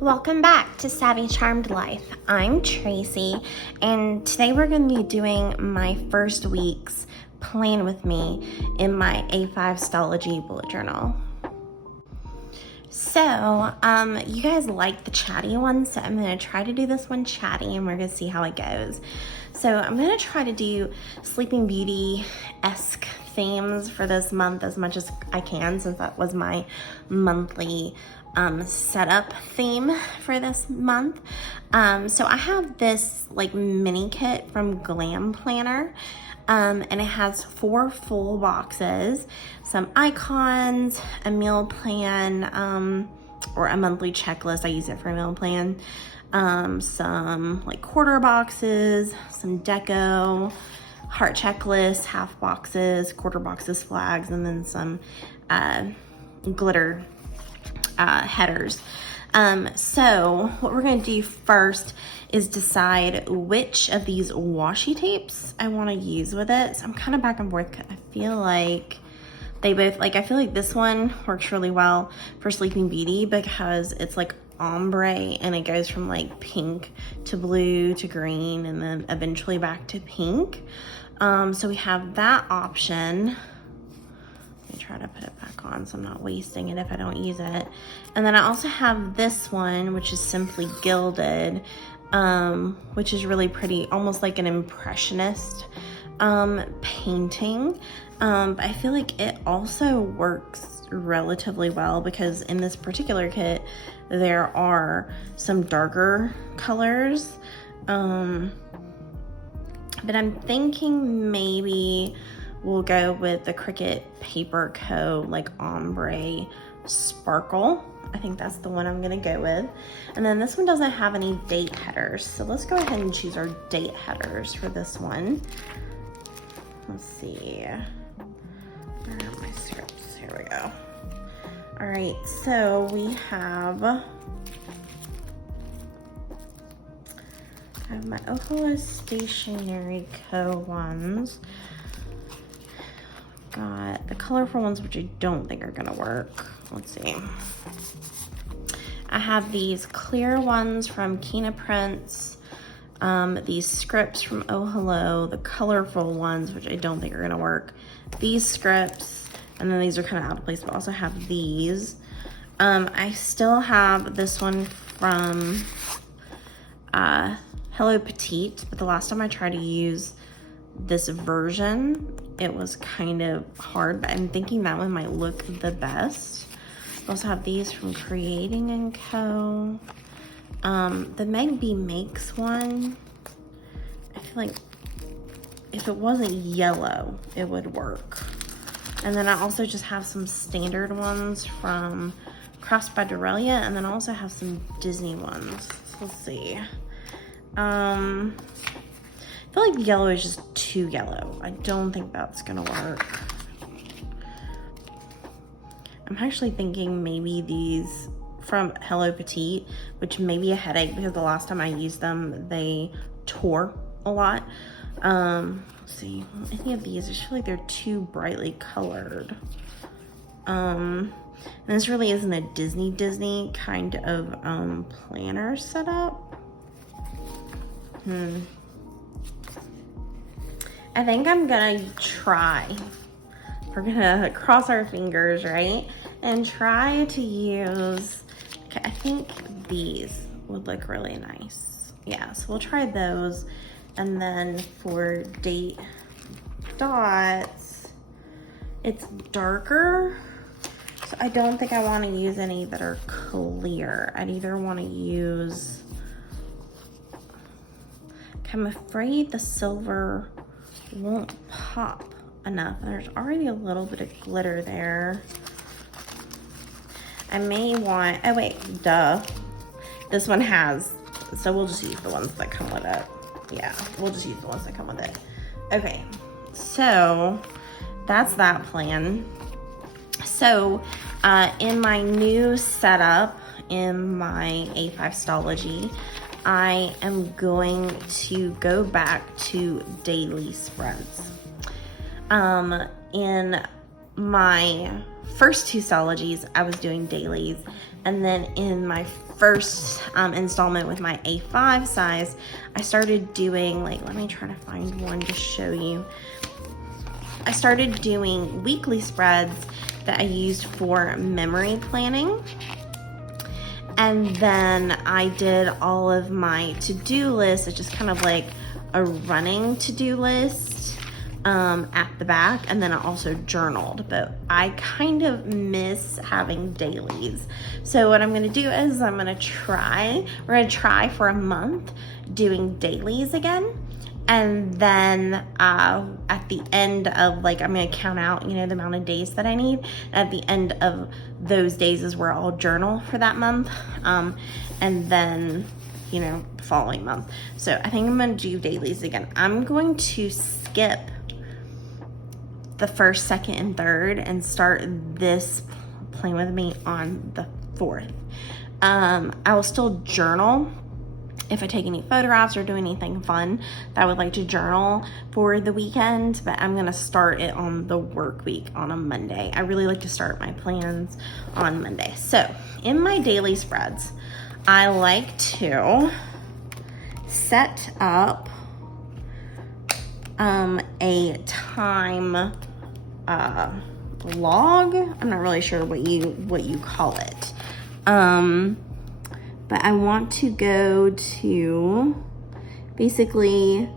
Welcome back to Savvy Charmed Life. I'm Tracy, and today we're going to be doing my first week's plan with me in my A5 stalogy bullet journal. So, you guys like the chatty one, so I'm going to try to do this one chatty, and we're going to see how it goes. So I'm going to try to do Sleeping Beauty-esque themes for this month as much as I can, since that was my monthly setup theme for this month. So I have this like mini kit from Glam planner, and it has 4 full boxes, some icons, a meal plan, or a monthly checklist. I use it for a meal plan. Some like quarter boxes, some deco, heart checklists, half boxes, quarter boxes, flags, and then some glitter headers. So what we're going to do first is decide which of these washi tapes I want to use with it. So I'm kind of back and forth. I feel like they both, like, I feel like this one works really well for Sleeping Beauty because it's like ombre and it goes from like pink to blue to green and then eventually back to pink. So we have that option. Let me try to put it back on so I'm not wasting it if I don't use it. And then I also have this one, which is simply gilded, which is really pretty, almost like an impressionist painting. But I feel like it also works relatively well because in this particular kit there are some darker colors, but I'm thinking maybe we'll go with the Cricut Paper Co. like ombre sparkle. I think that's the one I'm gonna go with. And then this one doesn't have any date headers, so let's go ahead and choose our date headers for this one. Let's see, where are my scripts? Here we go. All right, so we have, I have my Ohio Stationery Co. ones. Got the colorful ones, which I don't think are gonna work. Let's see. I have these clear ones from Kina Prints, these scripts from Oh Hello, the colorful ones, which I don't think are gonna work, these scripts, and then these are kind of out of place, but I also have these. I still have this one from Hello Petite, but the last time I tried to use this version, it was kind of hard, but I'm thinking that one might look the best. I also have these from Creating & Co. The Meg B Makes one, I feel like if it wasn't yellow, it would work. And then I also just have some standard ones from Crafts by Dorelia, and then I also have some Disney ones. So let's see. I feel like yellow is just too yellow. I don't think that's gonna work. I'm actually thinking maybe these from Hello Petite, which may be a headache because the last time I used them, they tore a lot. Let's see, any of these, I just feel like they're too brightly colored. And this really isn't a Disney kind of planner setup. I think I'm gonna try. We're gonna cross our fingers, right? And try to use, I think these would look really nice. Yeah, so we'll try those. And then for date dots, it's darker. So I don't think I wanna use any that are clear. I'd either wanna use, I'm afraid the silver won't pop enough. There's already a little bit of glitter there. I may want, oh wait, duh. This one has, so we'll just use the ones that come with it. Yeah, we'll just use the ones that come with it. Okay, so that's that plan. So in my new setup, in my A5 stalogy, I am going to go back to daily spreads. In my first two stalogies, I was doing dailies. And then in my first installment with my A5 size, I started doing, like, let me try to find one to show you. I started doing weekly spreads that I used for memory planning. And then I did all of my to-do lists. It's just kind of like a running to-do list at the back. And then I also journaled, but I kind of miss having dailies. So what I'm gonna do is we're gonna try for a month doing dailies again. And then at the end of, like, I'm gonna count out, you know, the amount of days that I need. At the end of those days is where I'll journal for that month. And then, you know, the following month. So I think I'm gonna do dailies again. I'm going to skip the first, second, and third and start this Plan With Me on the 4th. I will still journal if I take any photographs or do anything fun that I would like to journal for the weekend, but I'm gonna start it on the work week on a Monday. I really like to start my plans on Monday. So in my daily spreads, I like to set up a time log. I'm not really sure what you call it. But I want to go to basically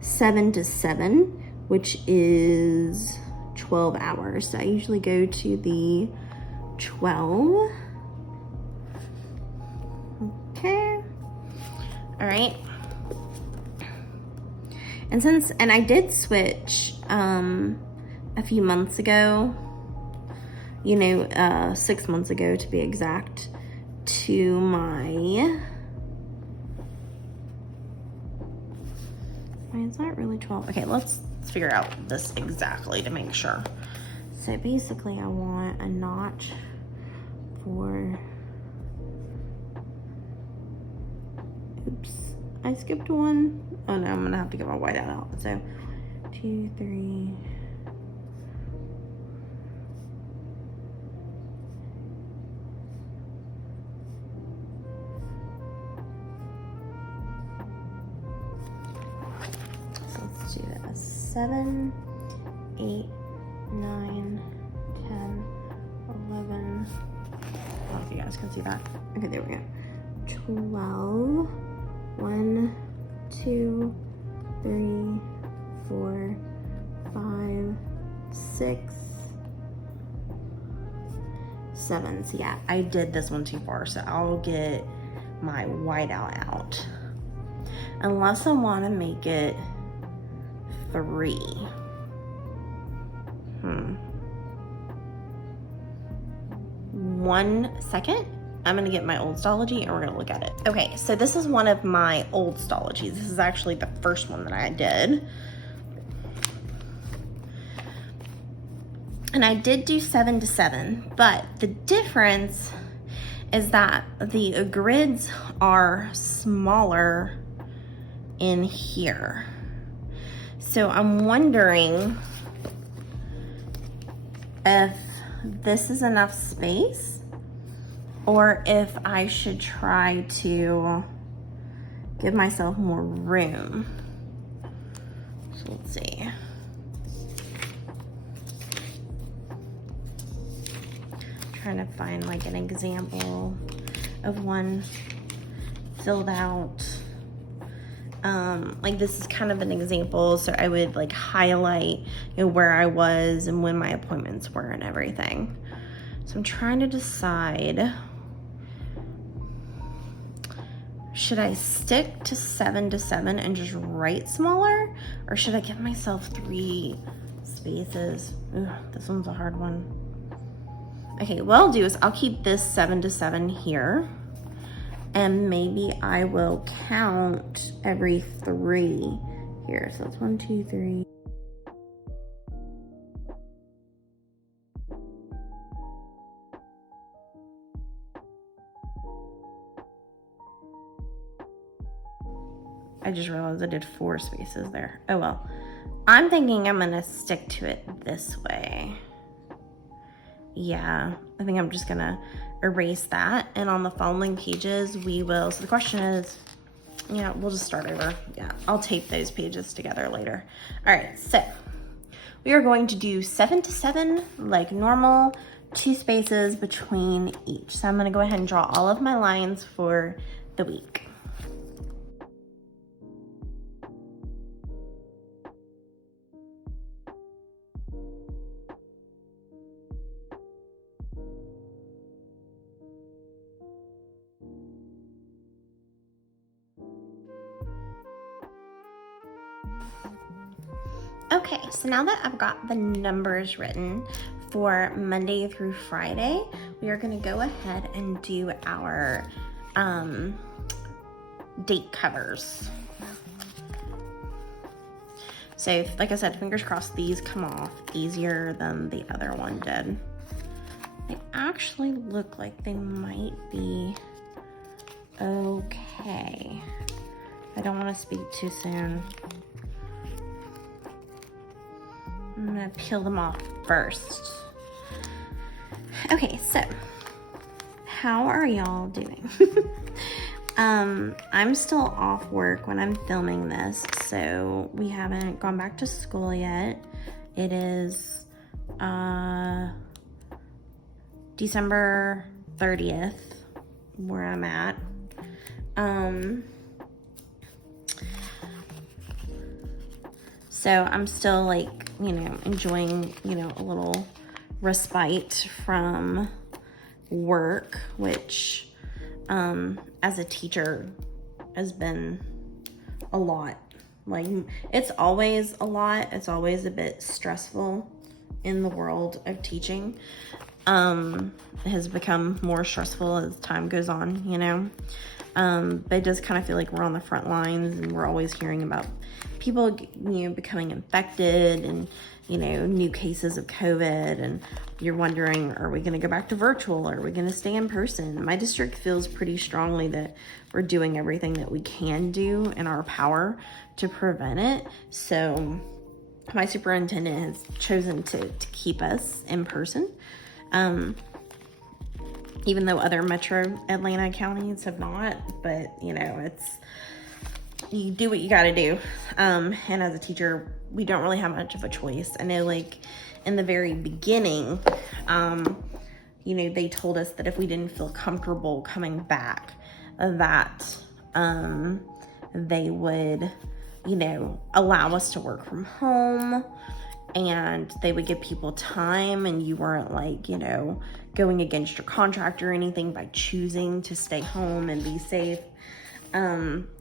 7 to 7, which is 12 hours. So I usually go to the 12. Okay. All right. And I did switch a few months ago, you know, 6 months ago to be exact, to my, it's not really 12. Okay, let's figure out this exactly to make sure. So basically I want a notch for, oops, I skipped one. Oh no, I'm gonna have to get my whiteout out. So 2, 3, let's do that. 7, 8, 9, 10, 11. I don't know if you guys can see that. Okay, there we go. 12. 1, 2, 3, 4, 5, 6, 7. So yeah, I did this one too far, so I'll get my whiteout out. Unless I want to make it 3. 1 second. I'm gonna get my old stalogy and we're gonna look at it. Okay, so this is one of my old stalogies. This is actually the first one that I did. And I did do 7 to 7, but the difference is that the grids are smaller in here. So I'm wondering if this is enough space or if I should try to give myself more room. So let's see. Trying to find like an example of one filled out. Like this is kind of an example, so I would like highlight, you know, where I was and when my appointments were and everything. So I'm trying to decide, should I stick to 7 to 7 and just write smaller, or should I give myself 3 spaces? Ooh, this one's a hard one. Okay, what I'll do is I'll keep this 7 to 7 here, and maybe I will count every 3 here. So it's 1, 2, 3. I just realized I did 4 spaces there. Oh well. I'm thinking I'm gonna stick to it this way. Yeah, I think I'm just gonna erase that, and on the following pages we will, so the question is, yeah, we'll just start over. Yeah, I'll tape those pages together later. All right, so we are going to do 7 to 7 like normal, 2 spaces between each. So I'm gonna go ahead and draw all of my lines for the week. Okay, so now that I've got the numbers written for Monday through Friday, we are gonna go ahead and do our date covers. So like I said, fingers crossed these come off easier than the other one did. They actually look like they might be okay. I don't want to speak too soon. I'm gonna peel them off first. Okay, so how are y'all doing? I'm still off work when I'm filming this, so we haven't gone back to school yet. It is December 30th where I'm at. So I'm still like, you know, enjoying, you know, a little respite from work, which as a teacher has been a lot. Like, it's always a lot. It's always a bit stressful in the world of teaching. It has become more stressful as time goes on, you know. But it does kind of feel like we're on the front lines, and we're always hearing about people, you know, becoming infected, and, you know, new cases of COVID, and you're wondering, are we going to go back to virtual? Or are we going to stay in person? My district feels pretty strongly that we're doing everything that we can do in our power to prevent it. So my superintendent has chosen to keep us in person. Even though other metro Atlanta counties have not, but you know, you do what you gotta do. And as a teacher, we don't really have much of a choice. I know, like, in the very beginning, you know, they told us that if we didn't feel comfortable coming back, that they would, you know, allow us to work from home, and they would give people time, and you weren't, like, you know, going against your contract or anything by choosing to stay home and be safe.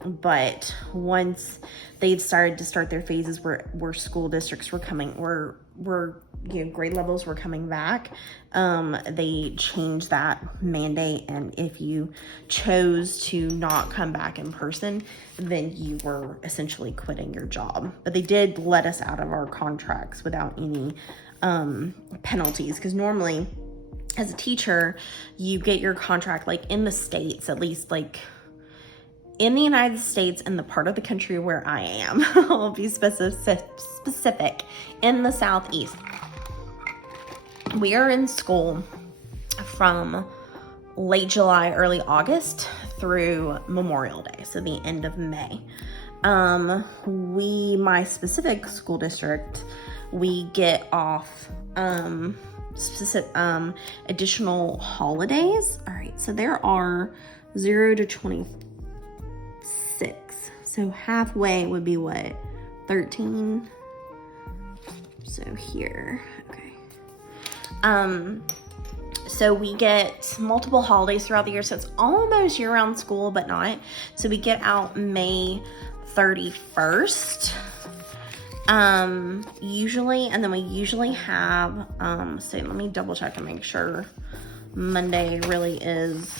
But once they'd started to start their phases where school districts were coming, you know, grade levels were coming back, they changed that mandate, and if you chose to not come back in person, then you were essentially quitting your job. But they did let us out of our contracts without any penalties, because normally as a teacher, you get your contract, like, in the States, at least, like, in the United States, in the part of the country where I am, I'll be specific, in the Southeast, we are in school from late July, early August through Memorial Day, so the end of May. My specific school district, we get off additional holidays. All right, so there are 0 to 26, so halfway would be what, 13? So here, okay. So we get multiple holidays throughout the year, so it's almost year-round school, but not. So we get out May 31st. Usually, and then we usually have, so let me double check and make sure Monday really is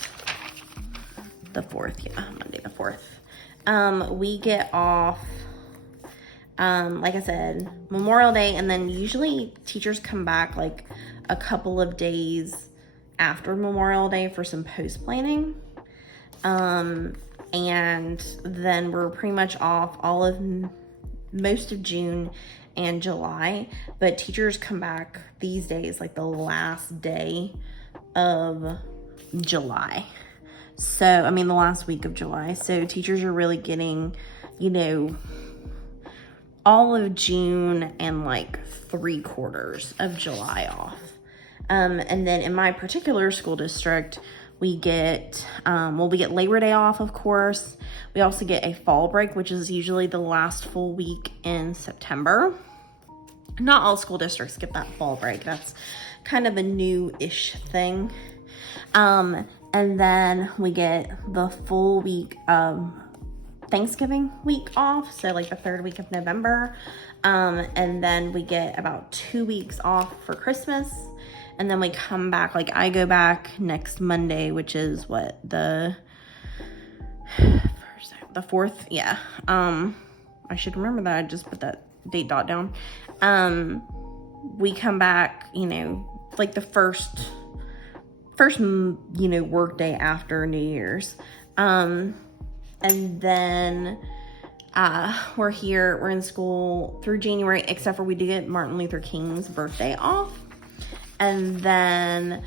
the 4th. Yeah, Monday the 4th. We get off, like I said, Memorial Day, and then usually teachers come back like a couple of days after Memorial Day for some post-planning. And then we're pretty much off all of most of June and July, but teachers come back these days, like the last day of July. So, I mean, the last week of July. So teachers are really getting, all of June and like 3/4 of July off. And then in my particular school district, we get Labor Day off, of course. We also get a fall break, which is usually the last full week in September. Not all school districts get that fall break. That's kind of a new-ish thing. And then we get the full week of Thanksgiving week off, so like the 3rd week of November. And then we get about 2 weeks off for Christmas. And then we come back, like I go back next Monday, which is what, the 4th? Yeah. I should remember that. I just put that date dot down. We come back, like the first, work day after New Year's. And then we're in school through January, except for we do get Martin Luther King's birthday off. And then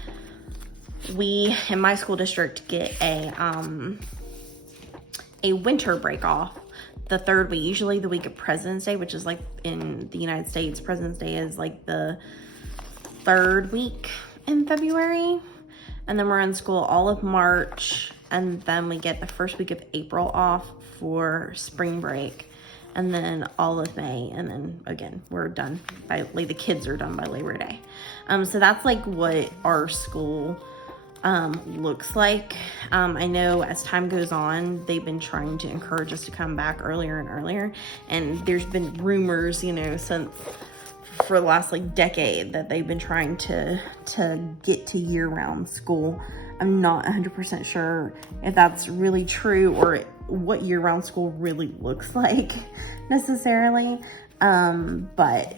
we, in my school district, get a winter break off the 3rd week, usually the week of President's Day, which is like in the United States, President's Day is like the 3rd week in February. And then we're in school all of March, and then we get the 1st week of April off for spring break, and then all of May, and then again, we're done by, like, the kids are done by Labor Day. So that's like what our school looks like. I know as time goes on, they've been trying to encourage us to come back earlier and earlier, and there's been rumors, since for the last like decade that they've been trying to get to year-round school. I'm not 100% sure if that's really true or what year-round school really looks like necessarily. But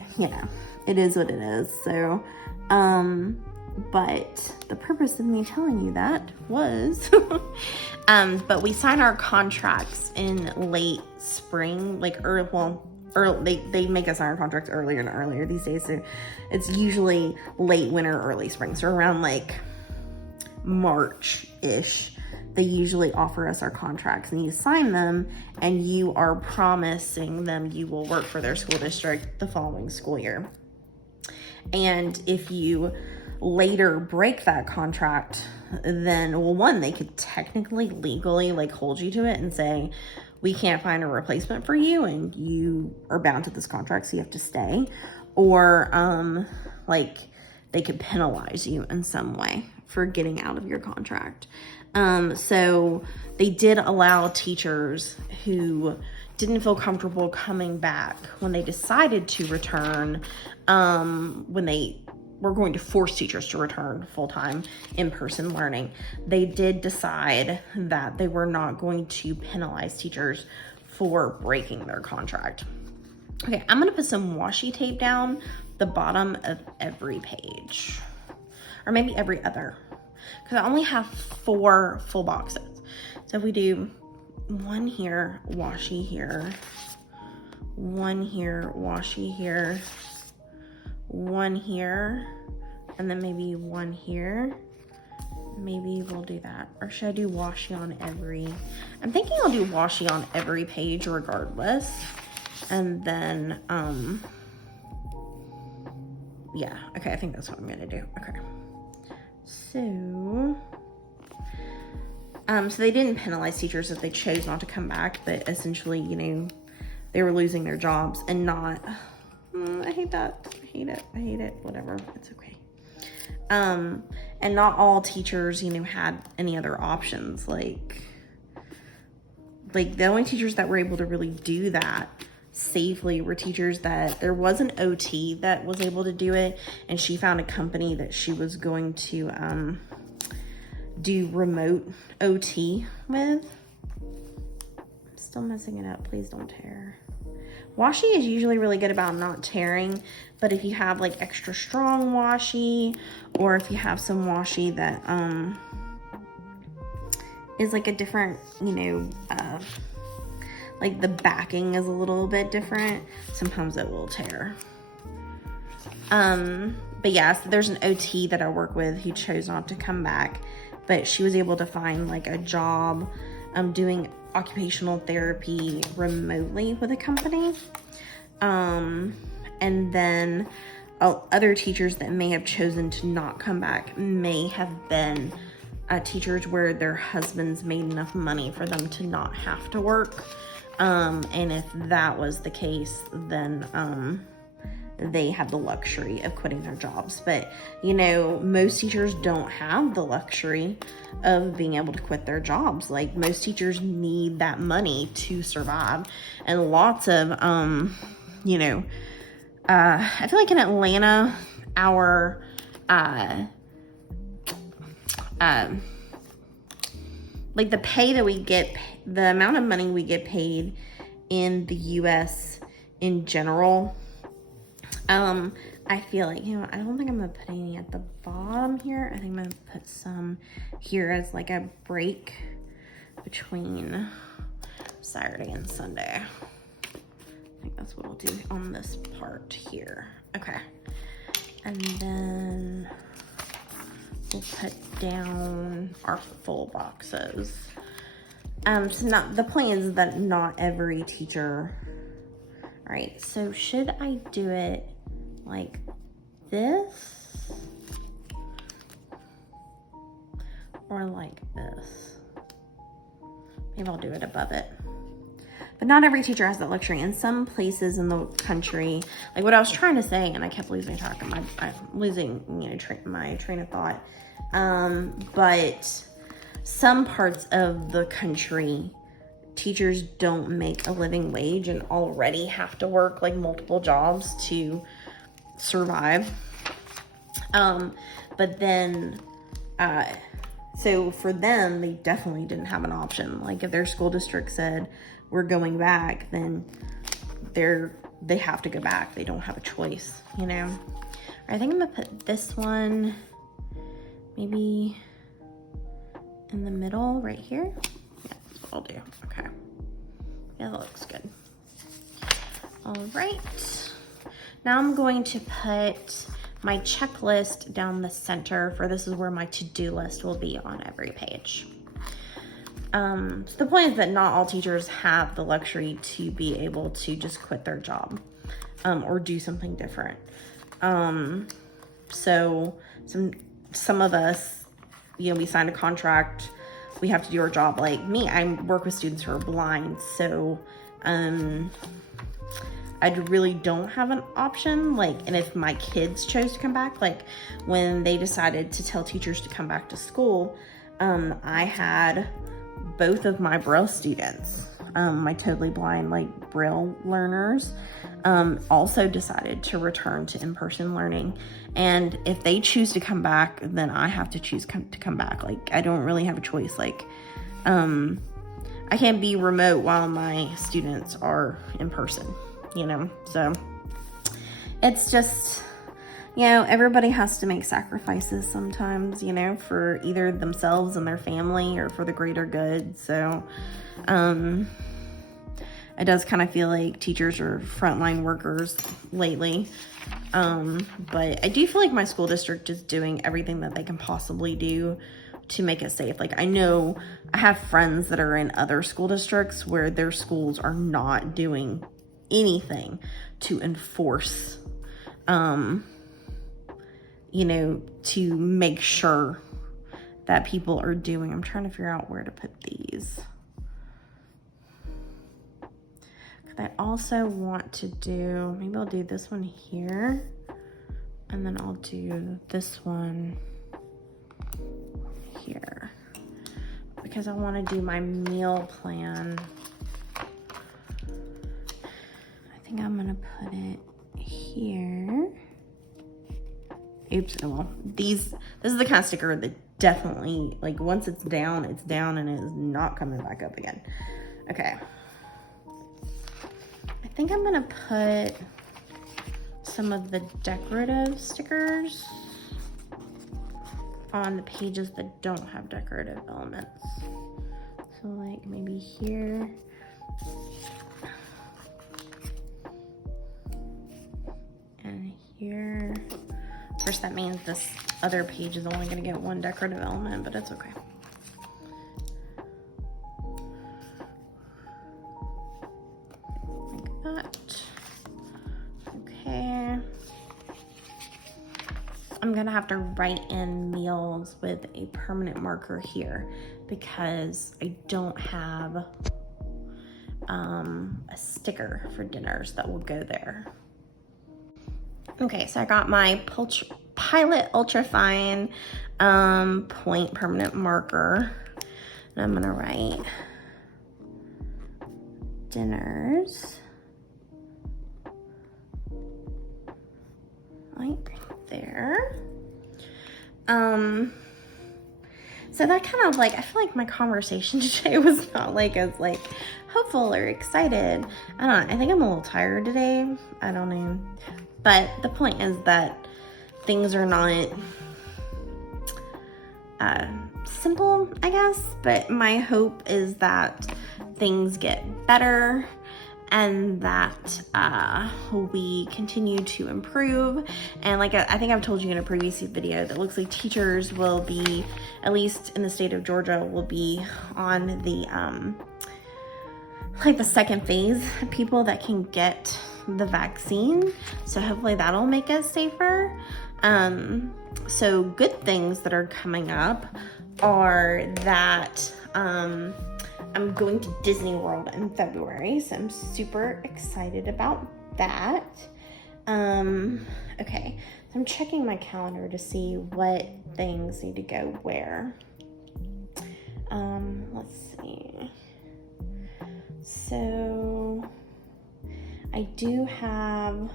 it is what it is. So, but the purpose of me telling you that was, but we sign our contracts in late spring, like early, they make us sign our contracts earlier and earlier these days. So it's usually late winter, early spring. So around like March-ish, they usually offer us our contracts, and you sign them and you are promising them you will work for their school district the following school year. And if you later break that contract, then, well, one, they could technically legally like hold you to it and say, we can't find a replacement for you and you are bound to this contract, so you have to stay. Or like they could penalize you in some way for getting out of your contract. So they did allow teachers who didn't feel comfortable coming back when they decided to return, when they were going to force teachers to return full-time in-person learning. They did decide that they were not going to penalize teachers for breaking their contract. Okay, I'm gonna put some washi tape down the bottom of every page, or maybe every other, because I only have 4 full boxes. So if we do 1 here, washi here, 1 here, washi here, 1 here, and then maybe 1 here. Maybe we'll do that. Or should I do washi on every? I'm thinking I'll do washi on every page regardless. And then, yeah, okay, I think that's what I'm gonna do. Okay. So they didn't penalize teachers if they chose not to come back, but essentially, they were losing their jobs and not, I hate that. I hate it. Whatever. It's okay. And not all teachers, had any other options. Like the only teachers that were able to really do that safely were teachers that there was an OT that was able to do it, and she found a company that she was going to do remote OT with. I'm still messing it up. Please don't tear. Washi is usually really good about not tearing, but if you have like extra strong washi, or if you have some washi that is like a different, like the backing is a little bit different, sometimes it will tear. But yeah, so there's an OT that I work with who chose not to come back, but she was able to find like a job doing occupational therapy remotely with a company. And then other teachers that may have chosen to not come back may have been teachers where their husbands made enough money for them to not have to work. And if that was the case, then they had the luxury of quitting their jobs. But, you know, most teachers don't have the luxury of being able to quit their jobs. Like, most teachers need that money to survive. And lots of, you know, I feel like in Atlanta, our, like the pay that we get, the amount of money we get paid in the US in general, I feel like, you know, I don't think I'm gonna put any at the bottom here. I think I'm gonna put some here as like a break between Saturday and Sunday. I think that's what we'll do on this part here. Okay. And then we'll put down our full boxes. So the point is that not every teacher, all right, so should I do it like this or like this? Maybe I'll do it above it. But not every teacher has that luxury. In some places in the country, like what I was trying to say, and I kept losing track of I'm losing, you know, my train of thought. But some parts of the country, teachers don't make a living wage and already have to work like multiple jobs to survive. But then, so for them, they definitely didn't have an option. Like if their school district said, we're going back, then they have to go back. They don't have a choice, you know? I think I'm gonna put this one maybe in the middle right here. Yeah, that's what I'll do. Okay. Yeah, that looks good. All right. Now I'm going to put my checklist down the center for this is where my to-do list will be on every page. So the point is that not all teachers have the luxury to be able to just quit their job or do something different. So some of us, you know, we signed a contract, we have to do our job. Like me, I work with students who are blind, so I really don't have an option. Like, and if my kids chose to come back, like when they decided to tell teachers to come back to school, I had both of my Braille students, my totally blind, like Braille learners, also decided to return to in-person learning. And if they choose to come back, then I have to choose to come back. Like, I don't really have a choice. Like, I can't be remote while my students are in person, you know? So it's just, you know, everybody has to make sacrifices sometimes, you know, for either themselves and their family or for the greater good. So, it does kind of feel like teachers are frontline workers lately. But I do feel like my school district is doing everything that they can possibly do to make it safe. Like, I know I have friends that are in other school districts where their schools are not doing anything to enforce, you know, to make sure that people are doing. I'm trying to figure out where to put these. I also want to do, maybe I'll do this one here, and then I'll do this one here, because I want to do my meal plan. I think I'm gonna put it here. Oops, oh well. This is the kind of sticker that definitely, like, once it's down and it is not coming back up again. Okay. I think I'm gonna put some of the decorative stickers on the pages that don't have decorative elements. So like maybe here, And here, of course that means this other page is only gonna get one decorative element, but it's okay. Like that. Okay. I'm gonna have to write in meals with a permanent marker here because I don't have a sticker for dinners that will go there. Okay, so I got my Pilot Ultrafine point permanent marker, and I'm gonna write dinners, like there. So that kind of like, I feel like my conversation today was not like as like hopeful or excited. I don't know, I think I'm a little tired today. I don't know. But the point is that things are not simple, I guess, but my hope is that things get better and that we continue to improve. And like I think I've told you in a previous video, that looks like teachers will be, at least in the state of Georgia, will be on the like the second phase of people that can get the vaccine. So hopefully that'll make us safer. So good things that are coming up are that I'm going to Disney World in February, so I'm super excited about that. Okay, so I'm checking my calendar to see what things need to go where. Let's see. So I do have,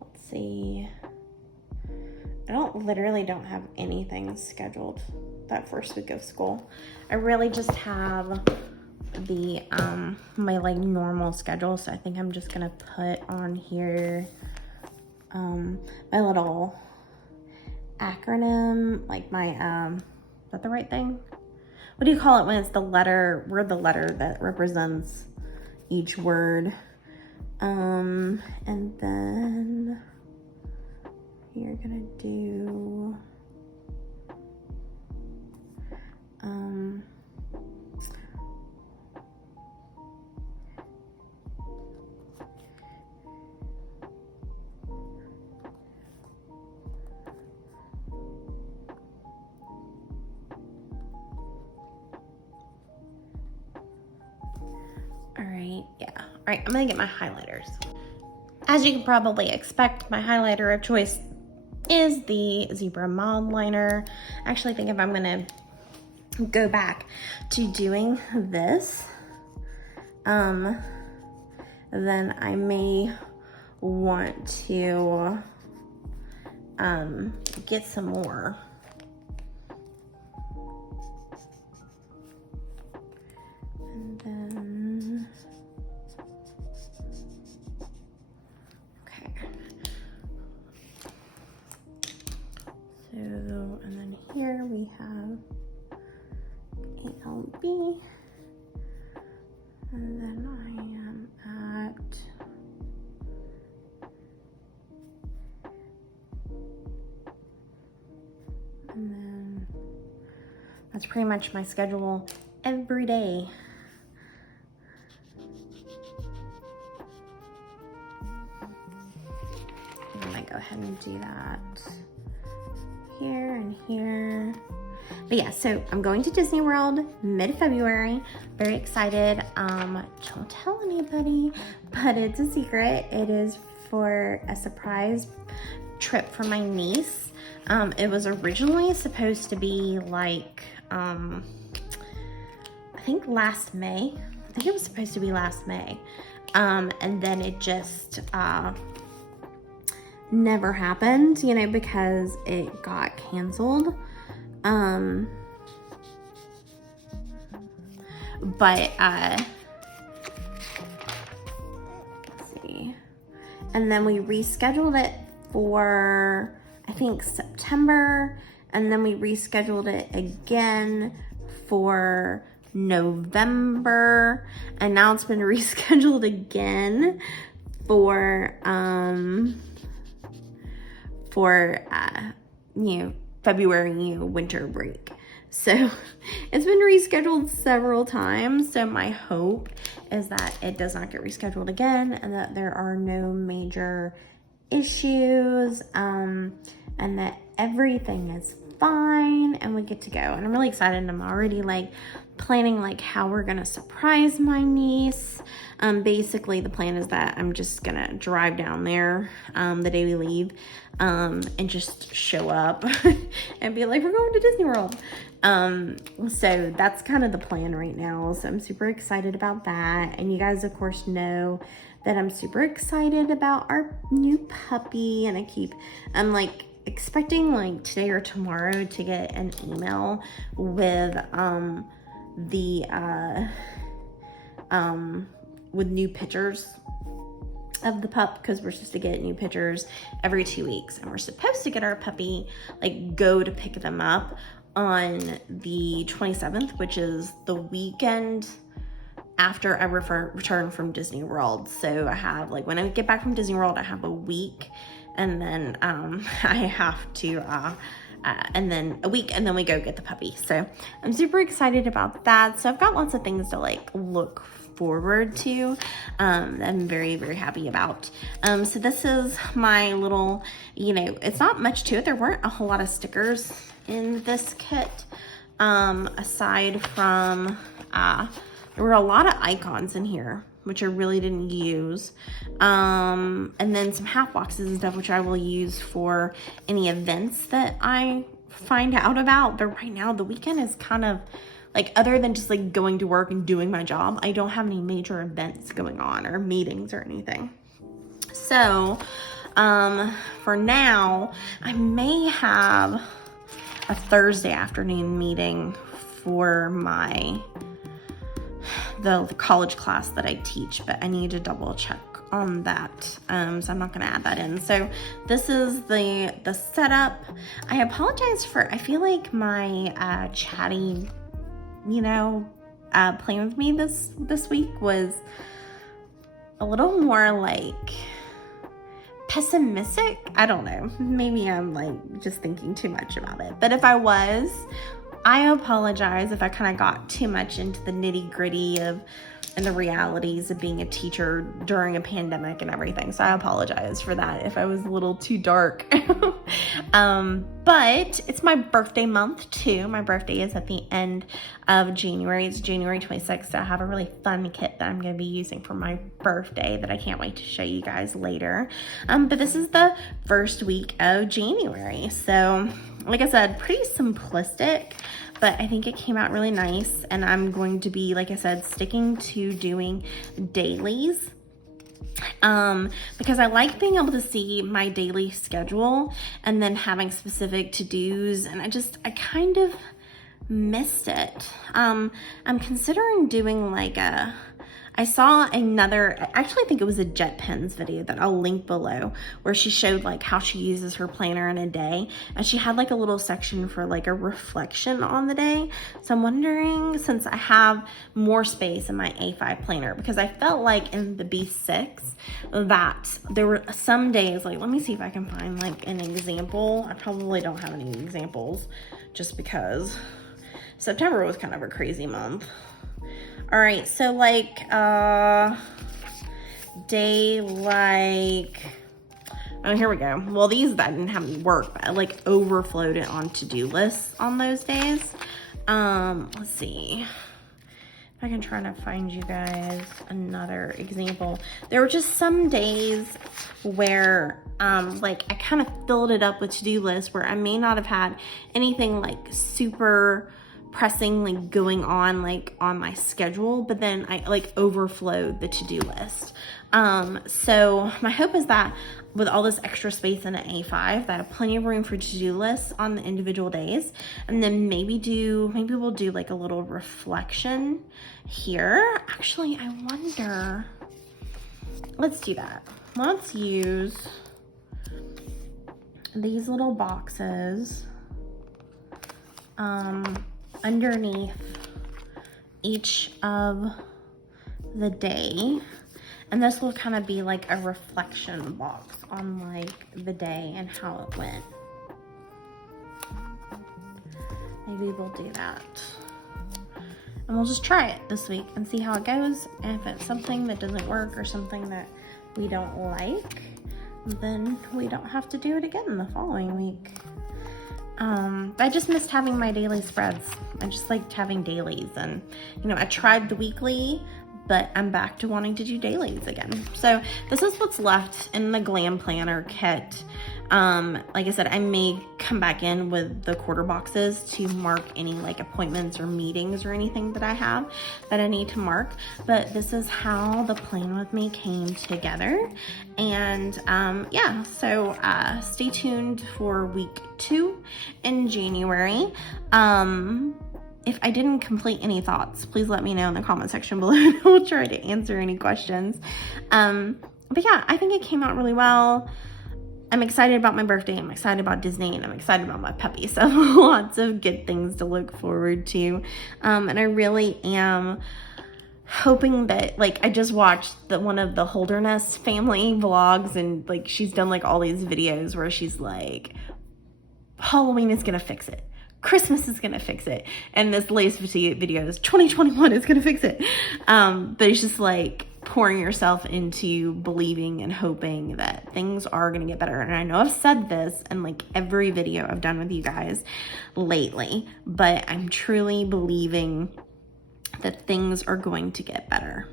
let's see, I literally don't have anything scheduled that first week of school. I really just have the my like normal schedule, so I think I'm just gonna put on here my little acronym, like my is that the right thing? What do you call it when it's the letter, we're the letter that represents each word? And then you're gonna do all right, yeah. All right, I'm gonna get my highlighters. As you can probably expect, my highlighter of choice is the Zebra Mild Liner. I actually think if I'm gonna go back to doing this, then I may want to get some more. And then, okay. So, and then here we have ALB, and then I am at and then that's pretty much my schedule every day. I'm gonna go ahead and do that here and here. But yeah, so I'm going to Disney World mid-February. Very excited. Don't tell anybody, but it's a secret. It is for a surprise trip for my niece. It was originally supposed to be like, I think last May. I think it was supposed to be last May. And then it just never happened, you know, because it got canceled. But let's see. And then we rescheduled it for, I think, September, and then we rescheduled it again for November, and now it's been rescheduled again for February winter break. So it's been rescheduled several times. So my hope is that it does not get rescheduled again and that there are no major issues, and that everything is fine and we get to go. And I'm really excited, and I'm already like planning like how we're gonna surprise my niece. Basically the plan is that I'm just gonna drive down there the day we leave, and just show up and be like, we're going to Disney World. So that's kind of the plan right now. So I'm super excited about that. And you guys of course know that I'm super excited about our new puppy, and I'm like expecting like today or tomorrow to get an email with with new pictures of the pup, because we're supposed to get new pictures every 2 weeks, and we're supposed to get our puppy, like go to pick them up on the 27th, which is the weekend after I return from Disney World. So I have like, when I get back from Disney World, I have a week, and then I have to and then a week, and then we go get the puppy. So I'm super excited about that. So I've got lots of things to like look forward to. I'm very, very happy about. So this is my little, it's not much to it. There weren't a whole lot of stickers in this kit, aside from there were a lot of icons in here, which I really didn't use, and then some half boxes and stuff, which I will use for any events that I find out about. But right now the weekend is kind of like, other than just like going to work and doing my job, I don't have any major events going on or meetings or anything. So for now, I may have a Thursday afternoon meeting for the college class that I teach, but I need to double check on that. So I'm not going to add that in. So this is the setup. I apologize I feel like my chatty plan with me this week was a little more like pessimistic. I don't know, maybe I'm like just thinking too much about it, but if I was, I apologize if I kind of got too much into the nitty-gritty and the realities of being a teacher during a pandemic and everything. So I apologize for that if I was a little too dark. But it's my birthday month too. My birthday is at the end of January. It's January 26th. So I have a really fun kit that I'm going to be using for my birthday that I can't wait to show you guys later. But this is the first week of January. So like I said, pretty simplistic, but I think it came out really nice. And I'm going to be, like I said, sticking to doing dailies, because I like being able to see my daily schedule and then having specific to-dos, and I kind of missed it. I'm considering doing like I saw I actually think it was a Jet Pens video that I'll link below, where she showed like how she uses her planner in a day, and she had like a little section for like a reflection on the day. So I'm wondering, since I have more space in my A5 planner, because I felt like in the B6 that there were some days, like, let me see if I can find like an example. I probably don't have any examples just because September was kind of a crazy month. All right, so like day like, oh, here we go. Well, these that didn't have any work, but I like overflowed it on to-do lists on those days. Let's see if I can try to find you guys another example. There were just some days where like I kind of filled it up with to-do lists where I may not have had anything like super pressing like going on like on my schedule, but then I like overflowed the to-do list. So my hope is that with all this extra space in an A5, that I have plenty of room for to-do lists on the individual days, and then maybe we'll do like a little reflection here. Actually, I wonder, let's do that. Let's use these little boxes underneath each of the day. And this will kind of be like a reflection box on like the day and how it went. Maybe we'll do that. And we'll just try it this week and see how it goes. And if it's something that doesn't work or something that we don't like, then we don't have to do it again the following week. I just missed having my daily spreads. I just liked having dailies, and you know, I tried the weekly, but I'm back to wanting to do dailies again. So this is what's left in the Glam planner kit. Like I said, I may come back in with the quarter boxes to mark any like appointments or meetings or anything that I have that I need to mark. But this is how the plan with me came together. And yeah, so stay tuned for week 2 in January. If I didn't complete any thoughts, please let me know in the comment section below and I'll try to answer any questions. But yeah, I think it came out really well. I'm excited about my birthday, I'm excited about Disney, and I'm excited about my puppy. So lots of good things to look forward to. And I really am hoping that, like, I just watched one of the Holderness family vlogs, and like she's done like all these videos where she's like, Halloween is gonna fix it. Christmas is gonna fix it. And this latest video is 2021 is gonna fix it. But it's just like pouring yourself into believing and hoping that things are gonna get better. And I know I've said this in like every video I've done with you guys lately, but I'm truly believing that things are going to get better.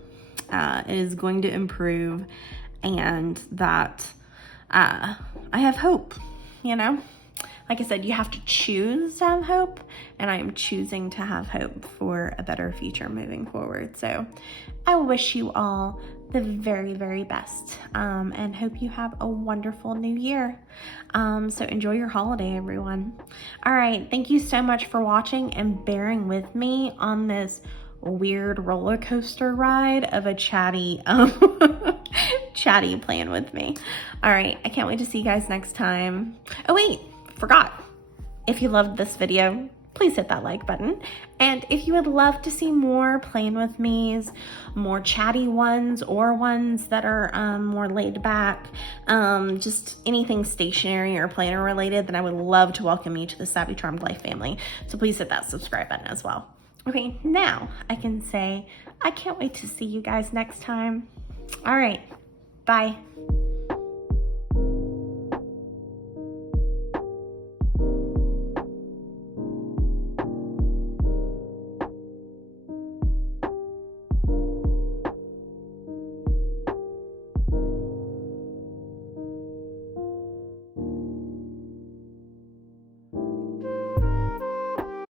It is going to improve, and that I have hope, you know? Like I said, you have to choose to have hope, and I am choosing to have hope for a better future moving forward. So I wish you all the very, very best, and hope you have a wonderful new year. So enjoy your holiday, everyone. All right, thank you so much for watching and bearing with me on this weird roller coaster ride of a chatty chatty plan with me. All right, I can't wait to see you guys next time. Oh wait, forgot. If you loved this video, please hit that like button. And if you would love to see more Plan With Me's, more chatty ones, or ones that are more laid back, just anything stationary or planner related, then I would love to welcome you to the Savvy Charmed Life family. So please hit that subscribe button as well. Okay, now I can say I can't wait to see you guys next time. All right, bye.